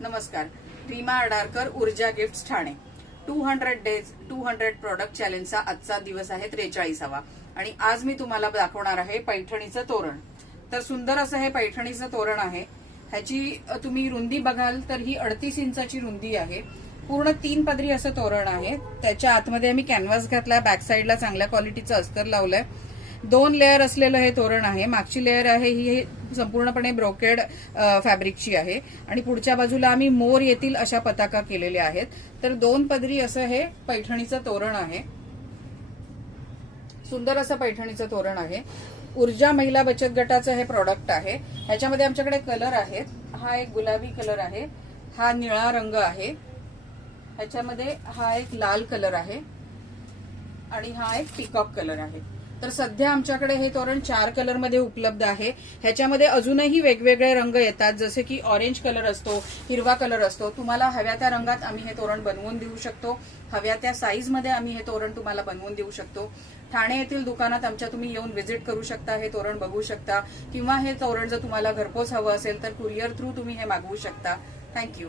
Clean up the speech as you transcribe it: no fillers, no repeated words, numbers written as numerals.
नमस्कार. रीमा अडारकर, ऊर्जा gifts Thane. 200 days 200 product चॅलेंजचा आजचा दिवस आहे 43वा आणि आज मी तुम्हाला दाखवणार आहे पैठणीचं तोरण. तर सुंदर असं हे पैठणीचं तोरण आहे. ह्याची तुम्ही रुंदी बघाल तर ही 38 इंचाची रुंदी आहे. पूर्ण 3 पदरी असं तोरण आहे. त्याच्या आतमध्ये आम्ही कॅनव्हास घातला, बॅक साईडला चांगल्या क्वालिटीचं अस्तर लावलंय. 2 लेअर असलेलं हे तोरण आहे. मागची लेअर आहे ही संपूर्णपणे ब्रोकेड फॅब्रिकची आहे आणि पुढच्या बाजूला आम्ही मोर येतील अशा पताका केलेल्या आहेत. तर 2 पदरी असं हे पैठणीचं तोरण आहे. सुंदर असं पैठणीचं तोरण आहे. ऊर्जा महिला बचत गटाचं हे प्रॉडक्ट आहे. ह्याच्यामध्ये आमच्याकडे कलर आहेत. हा एक गुलाबी कलर आहे, हा निळा रंग आहे, ह्याच्यामध्ये हा एक लाल कलर आहे आणि हा एक पिकॉक कलर आहे. तर सध्या आमच्याकडे हे तोरण 4 कलरमध्ये उपलब्ध आहे. ह्याच्यामध्ये अजूनही वेगवेगळे रंग येतात, जसे की ऑरेंज कलर असतो, हिरवा कलर असतो. तुम्हाला हव्या त्या रंगात आम्ही हे तोरण बनवून देऊ शकतो. हव्या त्या साईजमध्ये आम्ही हे तोरण तुम्हाला बनवून देऊ शकतो. ठाणे येथील दुकानात आमच्या तुम्ही येऊन व्हिजिट करू शकता, हे तोरण बघू शकता, किंवा हे तोरण जर तुम्हाला घरपोच हवं असेल तर कुरिअर थ्रू तुम्ही हे मागवू शकता. थँक्यू.